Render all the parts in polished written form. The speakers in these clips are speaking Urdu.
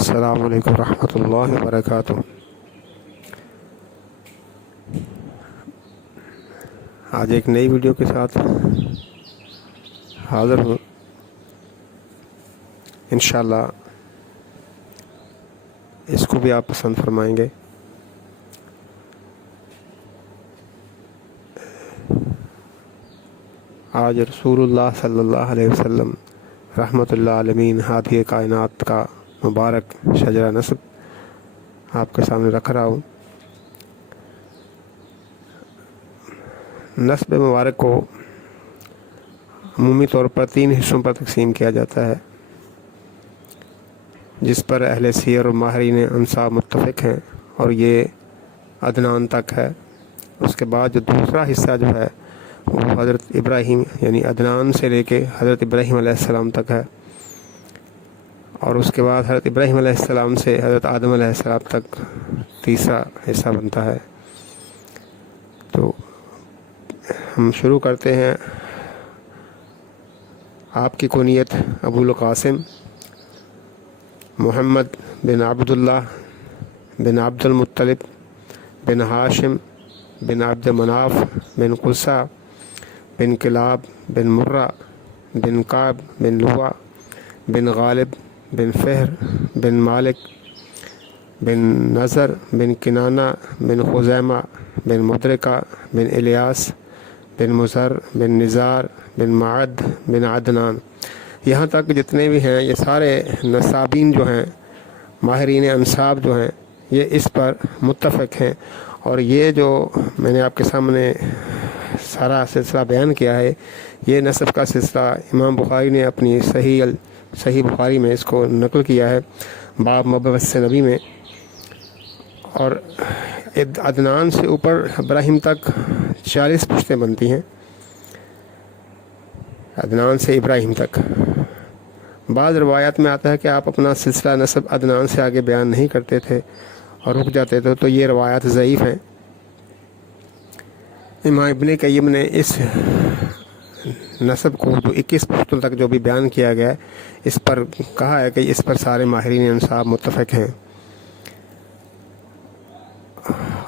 السلام علیکم ورحمۃ اللہ وبرکاتہ۔ آج ایک نئی ویڈیو کے ساتھ حاضر ہوں۔ انشاءاللہ اس کو بھی آپ پسند فرمائیں گے۔ آج رسول اللہ صلی اللہ علیہ وسلم رحمۃ اللہ عالمین ہادی کائنات کا مبارک شجرہ نسب آپ کے سامنے رکھ رہا ہوں۔ نسب مبارک کو عمومی طور پر 3 حصوں پر تقسیم کیا جاتا ہے، جس پر اہل سیر و ماہرین انساب متفق ہیں، اور یہ عدنان تک ہے۔ اس کے بعد جو دوسرا حصہ جو ہے وہ حضرت ابراہیم یعنی عدنان سے لے کے حضرت ابراہیم علیہ السلام تک ہے، اور اس کے بعد حضرت ابراہیم علیہ السلام سے حضرت آدم علیہ السلام تک تیسرا حصہ بنتا ہے۔ تو ہم شروع کرتے ہیں۔ آپ کی کنیت ابو القاسم محمد بن عبداللہ بن عبد المطلب بن ہاشم بن عبد مناف بن قصہ بن کلاب بن مرہ بن کعب بن لوا بن غالب بن فہر بن مالک بن نظر بن کنانہ بن خزیمہ بن مدرکہ بن الیاس بن مزر بن نزار بن معد بن عدنان، یہاں تک جتنے بھی ہیں یہ سارے نصابین جو ہیں، ماہرین انساب جو ہیں، یہ اس پر متفق ہیں۔ اور یہ جو میں نے آپ کے سامنے سارا سلسلہ بیان کیا ہے، یہ نسب کا سلسلہ امام بخاری نے اپنی صحیح بخاری میں اس کو نقل کیا ہے، باب مبعث نبی میں۔ اور عدنان سے اوپر ابراہیم تک 40 پشتیں بنتی ہیں، عدنان سے ابراہیم تک۔ بعض روایات میں آتا ہے کہ آپ اپنا سلسلہ نسب عدنان سے آگے بیان نہیں کرتے تھے اور رک جاتے تھے، تو یہ روایات ضعیف ہیں۔ امام ابن قیم نے اس نسب کو جو 21 پشتوں تک جو بھی بیان کیا گیا ہے، اس پر کہا ہے کہ اس پر سارے ماہرین انساب متفق ہیں۔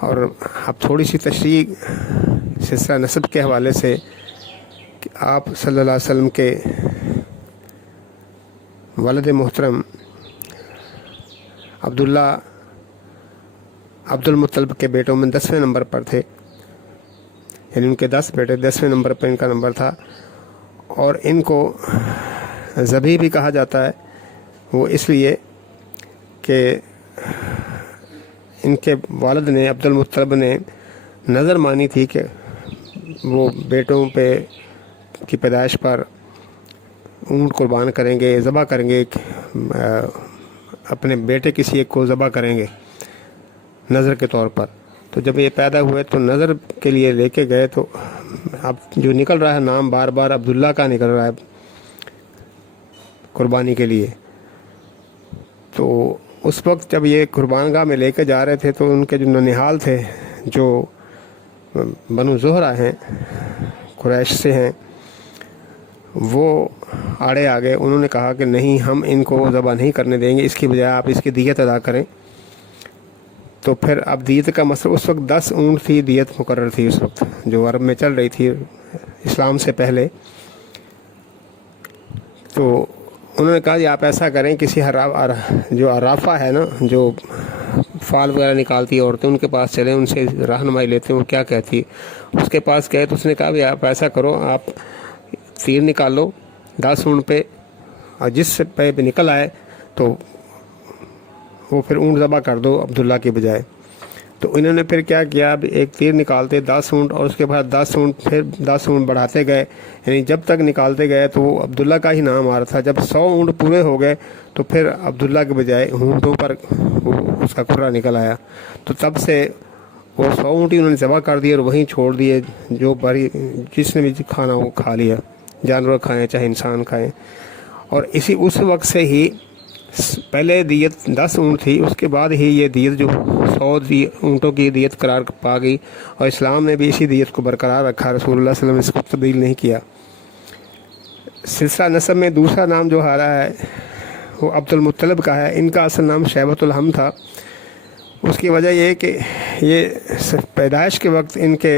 اور اب تھوڑی سی تشریح سلسلہ نسب کے حوالے سے کہ آپ صلی اللہ علیہ وسلم کے والد محترم عبداللہ عبد المطلب کے بیٹوں میں 10ویں نمبر پر تھے، یعنی ان کے 10 بیٹے، 10ویں نمبر پر ان کا نمبر تھا۔ اور ان کو ذبیح بھی کہا جاتا ہے، وہ اس لیے کہ ان کے والد نے عبد المطلب نے نظر مانی تھی کہ وہ بیٹوں پہ کی پیدائش پر اونٹ قربان کریں گے، ذبح کریں گے، اپنے بیٹے کسی ایک کو ذبح کریں گے نظر کے طور پر۔ تو جب یہ پیدا ہوئے تو نظر کے لیے لے کے گئے، تو اب جو نکل رہا ہے نام بار بار عبداللہ کا نکل رہا ہے قربانی کے لیے۔ تو اس وقت جب یہ قربان گاہ میں لے کے جا رہے تھے تو ان کے جو ننہال تھے، جو بنو زہرہ ہیں، قریش سے ہیں، وہ آڑے آ گئے۔ انہوں نے کہا کہ نہیں، ہم ان کو ذبح نہیں کرنے دیں گے، اس کی بجائے آپ اس کی دیت ادا کریں۔ تو پھر اب دیت کا مسئلہ، اس وقت 10 اونٹ تھی دیت مقرر تھی، اس وقت جو عرب میں چل رہی تھی اسلام سے پہلے۔ تو انہوں نے کہا کہ آپ ایسا کریں، کسی جو عرافہ ہے نا، جو فال وغیرہ نکالتی عورتیں، ان کے پاس چلیں، ان سے رہنمائی لیتے ہیں وہ کیا کہتی ہے۔ اس کے پاس گئے تو اس نے کہا کہ آپ ایسا کرو، آپ تیر نکال لو 10 اونٹ پہ، اور جس سے پہ نکل آئے تو وہ پھر اونٹ ذبح کر دو عبداللہ کے بجائے۔ تو انہوں نے پھر کیا کیا، ایک تیر نکالتے 10 اونٹ، اور اس کے بعد 10 اونٹ، پھر 10 اونٹ بڑھاتے گئے، یعنی جب تک نکالتے گئے تو وہ عبداللہ کا ہی نام آ رہا تھا۔ جب 100 اونٹ پورے ہو گئے تو پھر عبداللہ کے بجائے اونٹوں پر اس کا کرہ نکل آیا۔ تو تب سے وہ 100 اونٹ ہی انہوں نے ذبح کر دیے اور وہیں چھوڑ دیے، جو بڑی جس نے بھی کھانا وہ کھا لیا، جانور کھائیں چاہے انسان کھائیں۔ اور اس وقت سے ہی پہلے دیت 10 اونٹ تھی، اس کے بعد ہی یہ دیت جو 100 اونٹوں کی دیت قرار پا گئی، اور اسلام نے بھی اسی دیت کو برقرار رکھا، رسول اللہ صلی اللہ علیہ وسلم نے اس کو تبدیل نہیں کیا۔ سلسلہ نسب میں دوسرا نام جو آ رہا ہے وہ عبد المطلب کا ہے۔ ان کا اصل نام شیبۃ الحم تھا۔ اس کی وجہ یہ کہ یہ پیدائش کے وقت ان کے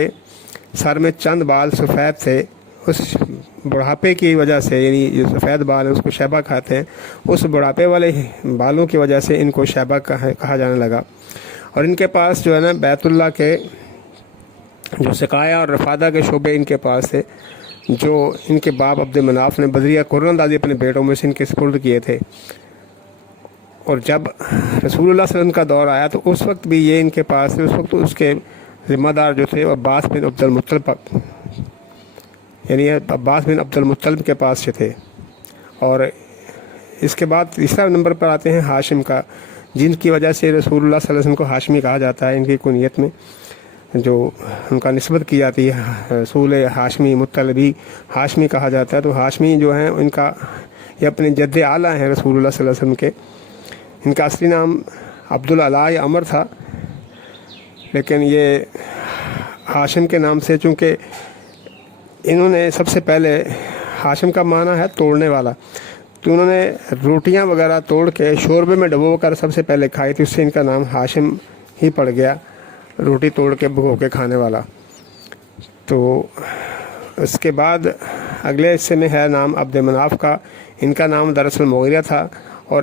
سر میں چند بال سفید تھے، اس بڑھاپے کی وجہ سے، یعنی جو سفید بال ہیں اس کو شیبہ کہتے ہیں، اس بڑھاپے والے بالوں کی وجہ سے ان کو شیبہ کہا جانے لگا۔ اور ان کے پاس جو ہے نا بیت اللہ کے جو سقایا اور رفادہ کے شعبے ان کے پاس تھے، جو ان کے باپ عبد مناف نے بدریہ قرہ اندازی اپنے بیٹوں میں سے ان کے سپرد کیے تھے۔ اور جب رسول اللہ صلی اللہ علیہ وسلم کا دور آیا تو اس وقت بھی یہ ان کے پاس تھے۔ اس وقت اس کے ذمہ دار جو تھے وہ عباس بن عبد المطلب، یعنی عباس بن عبد المطلب کے پاس سے تھے۔ اور اس کے بعد تیسرا نمبر پر آتے ہیں ہاشم کا، جن کی وجہ سے رسول اللہ صلی اللہ علیہ وسلم کو ہاشمی کہا جاتا ہے۔ ان کی کنیت میں جو ان کا نسبت کی جاتی ہے، رسول ہاشمی مطلبی ہاشمی کہا جاتا ہے۔ تو ہاشمی جو ہیں ان کا یہ اپنے جد اعلیٰ ہیں رسول اللہ صلی اللہ علیہ وسلم کے۔ ان کا اصلی نام عبدالعلا عمر تھا، لیکن یہ ہاشم کے نام سے، چونکہ انہوں نے سب سے پہلے، ہاشم کا معنی ہے توڑنے والا، تو انہوں نے روٹیاں وغیرہ توڑ کے شوربے میں ڈبو کر سب سے پہلے کھائی تھی، اس سے ان کا نام ہاشم ہی پڑ گیا، روٹی توڑ کے بھگو کے کھانے والا۔ تو اس کے بعد اگلے حصے میں ہے نام عبد مناف کا۔ ان کا نام دراصل مغیرہ تھا، اور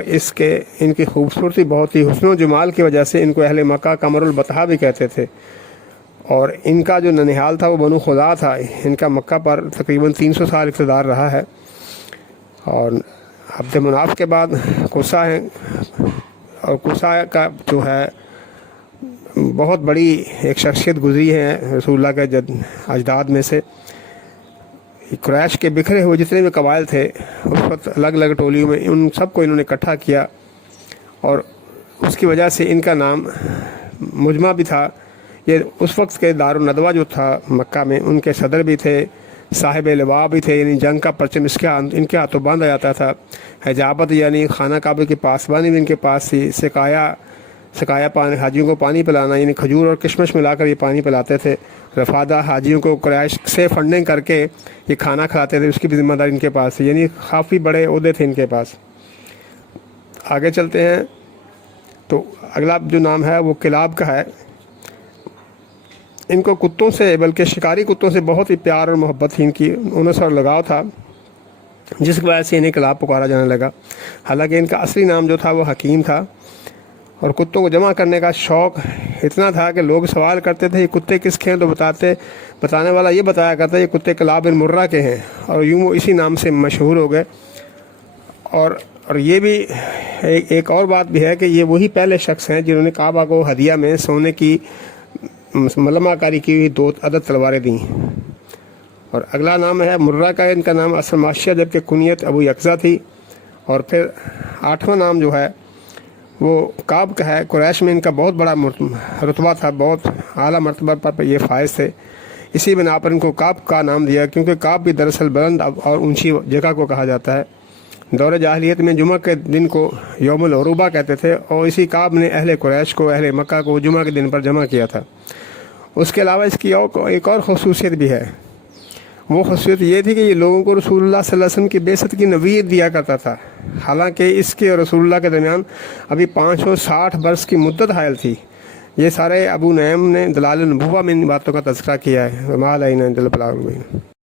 ان کی خوبصورتی، بہت ہی حسن و جمال کی وجہ سے ان کو اہل مکہ قمر البطحا بھی کہتے تھے۔ اور ان کا جو ننہال تھا وہ بنو خزاعہ تھا۔ ان کا مکہ پر تقریباً 300 سال اقتدار رہا ہے۔ اور عبد مناف کے بعد قصہ ہیں، اور قصہ کا جو ہے بہت بڑی ایک شخصیت گزری ہے رسول اللہ کے اجداد میں سے۔ قریش کے بکھرے ہوئے جتنے بھی قبائل تھے اس وقت الگ الگ ٹولیوں میں، ان سب کو انہوں نے اکٹھا کیا، اور اس کی وجہ سے ان کا نام مجمع بھی تھا۔ یہ اس وقت کے دارالندوہ جو تھا مکہ میں، ان کے صدر بھی تھے، صاحب لواء بھی تھے، یعنی جنگ کا پرچم ان کے ہاتھوں باندھا جاتا تھا۔ حجابت یعنی خانہ کعبہ کی پاسبانی بھی ان کے پاس تھی۔ سقایا پانی، حاجیوں کو پانی پلانا، یعنی کھجور اور کشمش ملا کر یہ پانی پلاتے تھے۔ رفادہ، حاجیوں کو قریش سے فنڈنگ کر کے یہ کھانا کھلاتے تھے، اس کی بھی ذمہ داری ان کے پاس تھی، یعنی کافی بڑے عہدے تھے ان کے پاس۔ آگے چلتے ہیں تو اگلا جو نام ہے وہ کلاب کا ہے۔ ان کو کتوں سے، بلکہ شکاری کتوں سے بہت ہی پیار اور محبت تھی، ان کی انہوں سے لگاؤ تھا، جس کی وجہ سے انہیں کلاب پکارا جانے لگا۔ حالانکہ ان کا اصلی نام جو تھا وہ حکیم تھا، اور کتوں کو جمع کرنے کا شوق اتنا تھا کہ لوگ سوال کرتے تھے یہ کتے کس کے ہیں، تو بتانے والا یہ بتایا کرتا ہے یہ کتے کلاب بن مرہ کے ہیں، اور یوں وہ اسی نام سے مشہور ہو گئے۔ اور یہ بھی ایک اور بات بھی ہے کہ یہ وہی پہلے شخص ہیں جنہوں نے کعبہ کو ہدیہ میں سونے کی ملمہ کاری کی ہوئی 2 عدد تلواریں دیں۔ اور اگلا نام ہے مرہ کا، ان کا نام اصل معاشیہ جبکہ کنیت ابو یقظہ تھی۔ اور پھر 8واں نام جو ہے وہ کعب کا ہے۔ قریش میں ان کا بہت بڑا رتبہ تھا، بہت اعلیٰ مرتبہ پر یہ فائز تھے، اسی بنا پر ان کو کعب کا نام دیا، کیونکہ کعب بھی دراصل بلند اور اونچی جگہ کو کہا جاتا ہے۔ دور جاہلیت میں جمعہ کے دن کو یوم العروبہ کہتے تھے، اور اسی کعب نے اہل قریش کو، اہل مکہ کو جمعہ کے دن پر جمع کیا تھا۔ اس کے علاوہ اس کی ایک اور خصوصیت بھی ہے، وہ خصوصیت یہ تھی کہ یہ لوگوں کو رسول اللہ صلی اللہ علیہ وسلم کی بعثت کی نوید دیا کرتا تھا، حالانکہ اس کے اور رسول اللہ کے درمیان ابھی 560 برس کی مدت حائل تھی۔ یہ سارے ابو نعیم نے دلائل النبوہ میں ان باتوں کا تذکرہ کیا ہے۔ وما علینا الا البلاغ المبین۔